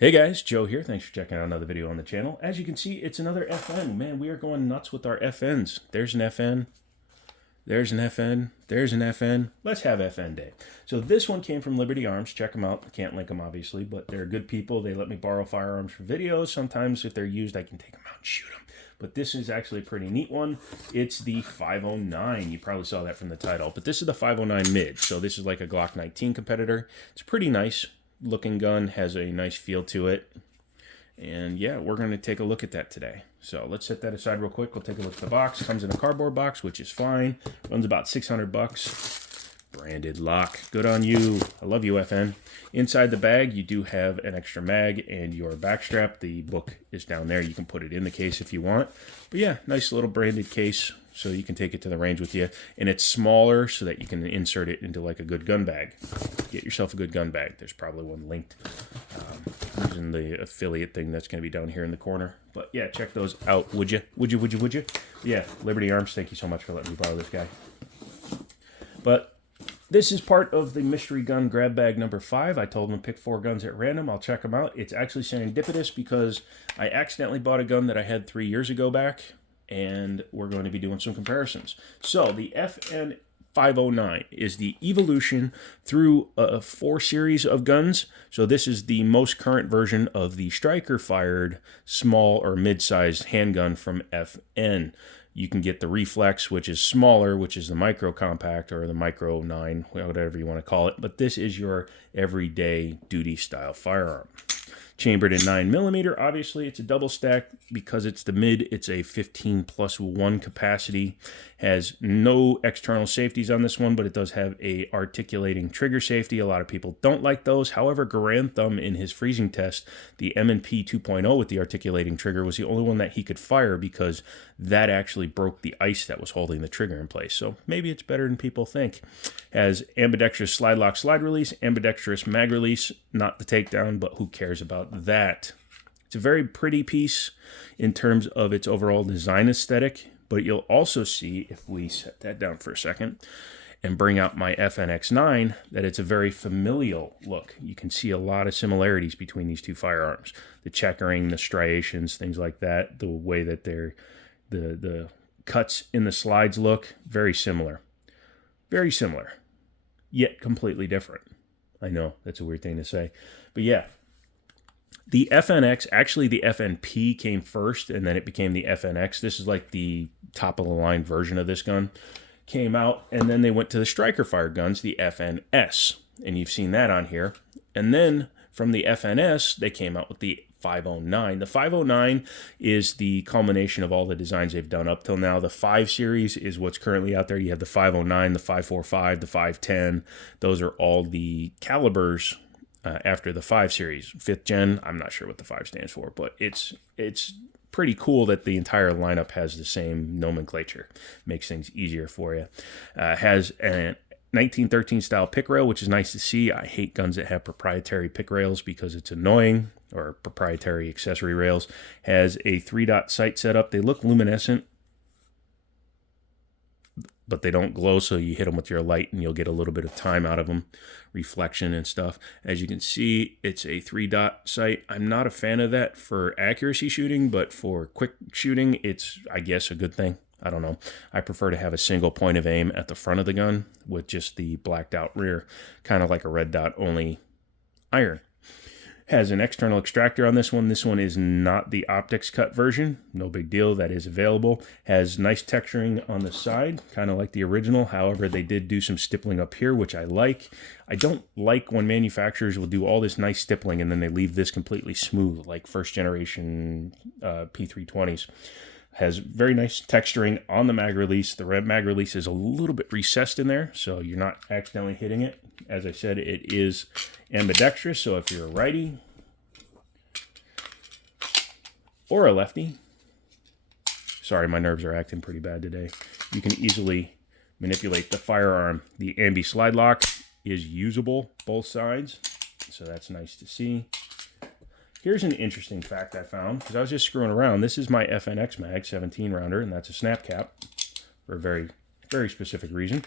Hey guys, Joe here. Thanks for checking out another video on the channel. As you can see, it's another FN. Man, we are going nuts with our FNs. There's an FN, there's an FN, there's an FN. Let's have FN day. So this one came from Liberty Arms. Check them out. I can't link them obviously, but they're good people. They let me borrow firearms for videos. Sometimes if they're used, I can take them out and shoot them. But this is actually a pretty neat one. It's the 509. You probably saw that from the title. But this is the 509 mid. So this is like a Glock 19 competitor. It's pretty nice looking gun, has a nice feel to it, and yeah, we're going to take a look at that today. So let's set that aside real quick. We'll take a look at the box. Comes in a cardboard box, which is fine. Runs about 600 bucks. Branded lock. Good on you. I love you, FN. Inside the bag, you do have an extra mag and your back strap. The book is down there. You can put it in the case if you want. But yeah, nice little branded case, so you can take it to the range with you. And it's smaller so that you can insert it into like a good gun bag. Get yourself a good gun bag. There's probably one linked using the affiliate thing that's going to be down here in the corner. But yeah, check those out, would you? Would you? Yeah, Liberty Arms, thank you so much for letting me borrow this guy. But this is part of the mystery gun grab bag number 5. I told them to pick 4 guns at random. I'll check them out. It's actually serendipitous because I accidentally bought a gun that I had 3 years ago back, and we're going to be doing some comparisons. So the FN 509 is the evolution through a 4 series of guns. So this is the most current version of the striker-fired small or mid-sized handgun from FN. You can get the Reflex, which is smaller, which is the Micro Compact or the Micro 9, whatever you want to call it. But this is your everyday duty-style firearm. Chambered in 9mm, obviously it's a double stack. Because it's the mid, it's a 15+1 capacity. Has no external safeties on this one, but it does have a articulating trigger safety. A lot of people don't like those. However, Garand Thumb in his freezing test, the M&P 2.0 with the articulating trigger was the only one that he could fire because that actually broke the ice that was holding the trigger in place. So maybe it's better than people think. Has ambidextrous slide lock slide release, ambidextrous mag release, not the takedown, but who cares about that? It's a very pretty piece in terms of its overall design aesthetic, but you'll also see, if we set that down for a second and bring out my FNX9, that it's a very familial look. You can see a lot of similarities between these two firearms. The checkering, the striations, things like that, the way that the cuts in the slides look, very similar. Very similar, yet completely different. I know, that's a weird thing to say, but yeah. The FNX, actually the FNP came first, and then it became the FNX. This is like the top-of-the-line version of this gun. Came out, and then they went to the striker-fired guns, the FNS, and you've seen that on here. And then from the FNS, they came out with the 509. The 509 is the culmination of all the designs they've done up till now. The 5 series is what's currently out there. You have the 509, the 545, the 510. Those are all the calibers after the 5 series. 5th gen, I'm not sure what the 5 stands for, but it's pretty cool that the entire lineup has the same nomenclature. Makes things easier for you. Has a 1913 style pick rail, which is nice to see. I hate guns that have proprietary pick rails because it's annoying, or proprietary accessory rails. Has a 3-dot sight setup. They look luminescent, but they don't glow, so you hit them with your light and you'll get a little bit of time out of them, reflection and stuff. As you can see, it's a 3-dot sight. I'm not a fan of that for accuracy shooting, but for quick shooting, it's, I guess, a good thing. I don't know. I prefer to have a single point of aim at the front of the gun with just the blacked out rear, kind of like a red dot, only iron. Has an external extractor on this one. This one is not the optics cut version. No big deal. That is available. Has nice texturing on the side, kind of like the original. However, they did do some stippling up here, which I like. I don't like when manufacturers will do all this nice stippling and then they leave this completely smooth, like first generation P320s. Has very nice texturing on the mag release. The red mag release is a little bit recessed in there, so you're not accidentally hitting it. As I said, it is ambidextrous, so if you're a righty or a lefty, sorry, my nerves are acting pretty bad today, you can easily manipulate the firearm. The ambi slide lock is usable both sides, so that's nice to see. Here's an interesting fact I found, because I was just screwing around. This is my FNX mag, 17 rounder, and that's a snap cap for a very, very specific reason.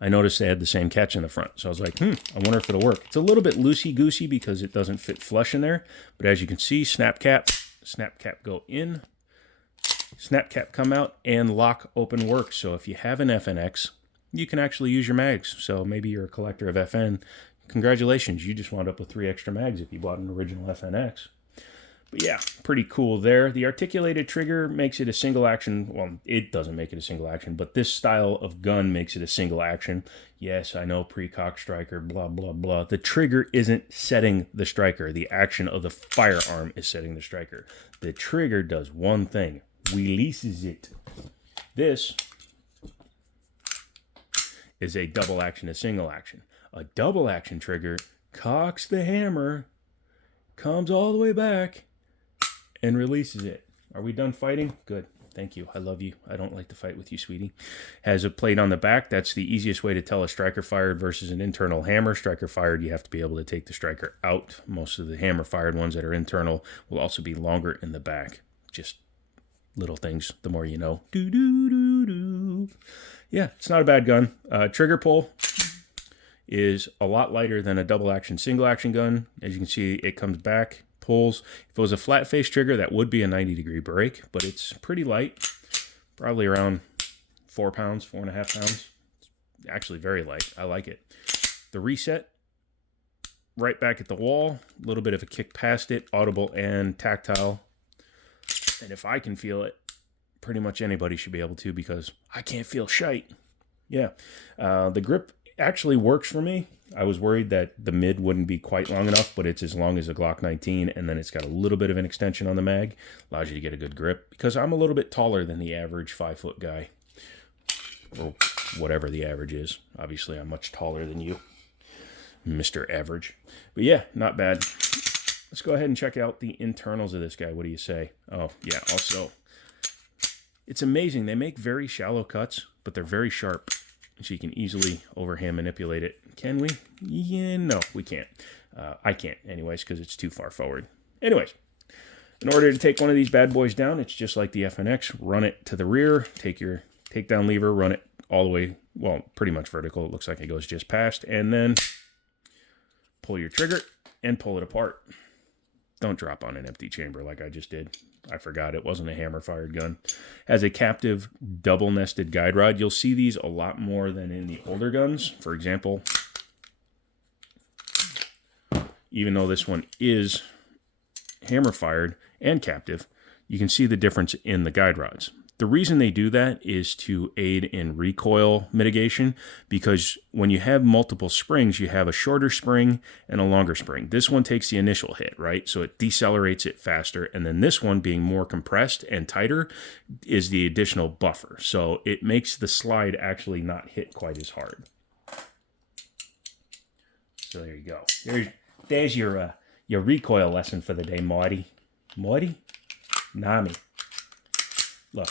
I noticed they had the same catch in the front. So I was like, I wonder if it'll work. It's a little bit loosey-goosey because it doesn't fit flush in there. But as you can see, snap cap go in, snap cap come out, and lock open works. So if you have an FNX, you can actually use your mags. So maybe you're a collector of FN. Congratulations, you just wound up with 3 extra mags if you bought an original FNX. But yeah, pretty cool there. The articulated trigger makes it a single action. Well, it doesn't make it a single action, but this style of gun makes it a single action. Yes, I know, pre-cock striker, blah, blah, blah. The trigger isn't setting the striker. The action of the firearm is setting the striker. The trigger does one thing, releases it. This is a double action, a single action. A double action trigger cocks the hammer, comes all the way back, and releases it. Are we done fighting? Good. Thank you. I love you. I don't like to fight with you, sweetie. Has a plate on the back. That's the easiest way to tell a striker fired versus an internal hammer. Striker fired, you have to be able to take the striker out. Most of the hammer fired ones that are internal will also be longer in the back. Just little things. The more you know. Yeah, it's not a bad gun. Trigger pull is a lot lighter than a double action, single action gun. As you can see, it comes back, pulls. If it was a flat face trigger, that would be a 90-degree break, but it's pretty light, probably around 4 pounds, 4.5 pounds. It's actually very light. I like it. The reset, right back at the wall, a little bit of a kick past it, audible and tactile. And if I can feel it, pretty much anybody should be able to, because I can't feel shite. Yeah. The grip actually works for me. I was worried that the mid wouldn't be quite long enough, but it's as long as a Glock 19, and then it's got a little bit of an extension on the mag. Allows you to get a good grip, because I'm a little bit taller than the average 5-foot guy, or whatever the average is. Obviously, I'm much taller than you, Mr. Average. But yeah, not bad. Let's go ahead and check out the internals of this guy. What do you say? Oh, yeah, also, it's amazing. They make very shallow cuts, but they're very sharp. So you can easily overhand manipulate it. Can we? Yeah, no, we can't. I can't anyways, because it's too far forward. Anyways, in order to take one of these bad boys down, it's just like the FNX. Run it to the rear, take your takedown lever, run it all the way, well, pretty much vertical. It looks like it goes just past, and then pull your trigger and pull it apart. Don't drop on an empty chamber like I just did. I forgot it wasn't a hammer-fired gun. Has a captive double-nested guide rod. You'll see these a lot more than in the older guns. For example, even though this one is hammer-fired and captive, you can see the difference in the guide rods. The reason they do that is to aid in recoil mitigation, because when you have multiple springs, you have a shorter spring and a longer spring. This one takes the initial hit, right? So it decelerates it faster. And then this one, being more compressed and tighter, is the additional buffer. So it makes the slide actually not hit quite as hard. So there you go. There's your recoil lesson for the day, Marty. Marty? Nami. Look,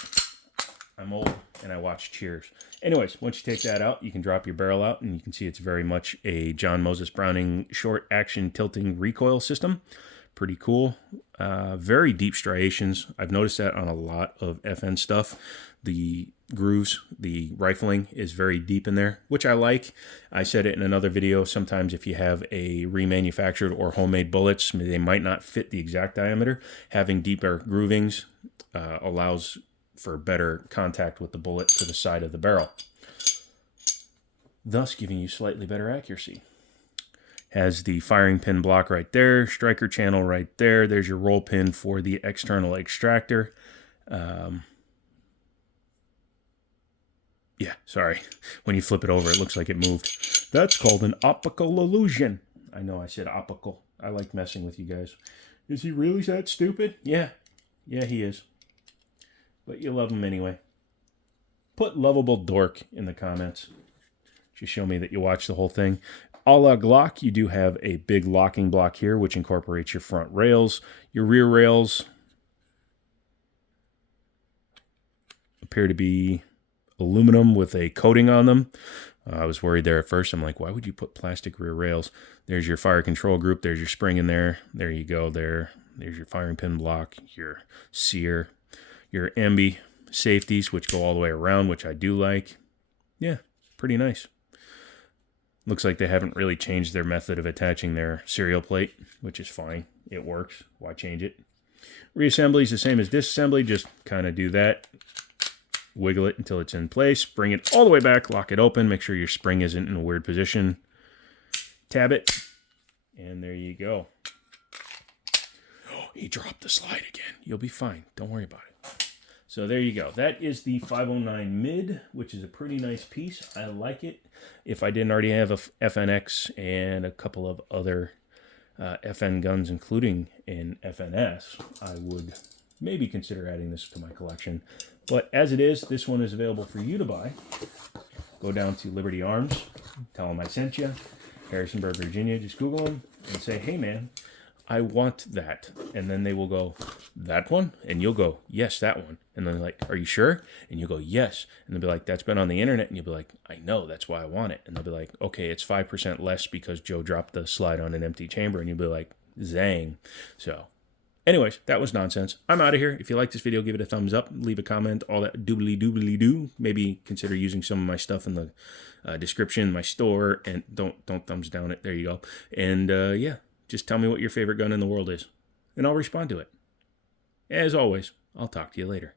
I'm old and I watch Cheers. Anyways, once you take that out, you can drop your barrel out, and you can see it's very much a John Moses Browning short action tilting recoil system. Pretty cool. Very deep striations. I've noticed that on a lot of FN stuff. The grooves, the rifling is very deep in there, which I like. I said it in another video. Sometimes if you have a remanufactured or homemade bullets, they might not fit the exact diameter. Having deeper groovings allows for better contact with the bullet to the side of the barrel, thus giving you slightly better accuracy. Has the firing pin block right there, striker channel right there. There's your roll pin for the external extractor. Yeah, sorry. When you flip it over, it looks like it moved. That's called an optical illusion. I know I said optical. I like messing with you guys. Is he really that stupid? Yeah. Yeah, he is. But you love him anyway. Put lovable dork in the comments. Just show me that you watched the whole thing. A la Glock, you do have a big locking block here, which incorporates your front rails. Your rear rails appear to be aluminum with a coating on them. I was worried there at first. I'm like, why would you put plastic rear rails? There's your fire control group. There's your spring in there. There you go. There's your firing pin block, your sear, your ambi safeties, which go all the way around, which I do like. Yeah, pretty nice. Looks like they haven't really changed their method of attaching their serial plate, which is fine. It works. Why change it? Reassembly is the same as disassembly. Just kind of do that. Wiggle it until it's in place. Bring it all the way back. Lock it open. Make sure your spring isn't in a weird position. Tab it. And there you go. Oh, he dropped the slide again. You'll be fine. Don't worry about it. So there you go. That is the 509 mid, which is a pretty nice piece. I like it. If I didn't already have a FNX and a couple of other FN guns, including an FNS, I would maybe consider adding this to my collection. But as it is, this one is available for you to buy. Go down to Liberty Arms, tell them I sent you, Harrisonburg, Virginia. Just Google them and say, hey man, I want that. And then they will go, that one? And you'll go, yes, that one. And then they're like, are you sure? And you'll go, yes. And they'll be like, that's been on the internet. And you'll be like, I know, that's why I want it. And they'll be like, okay, it's 5% less because Joe dropped the slide on an empty chamber. And you'll be like, zang. So anyways, that was nonsense. I'm out of here. If you like this video, give it a thumbs up, leave a comment, all that doobly-doobly-doo. Maybe consider using some of my stuff in the description, my store, and don't thumbs down it. There you go. And yeah, just tell me what your favorite gun in the world is, and I'll respond to it. As always, I'll talk to you later.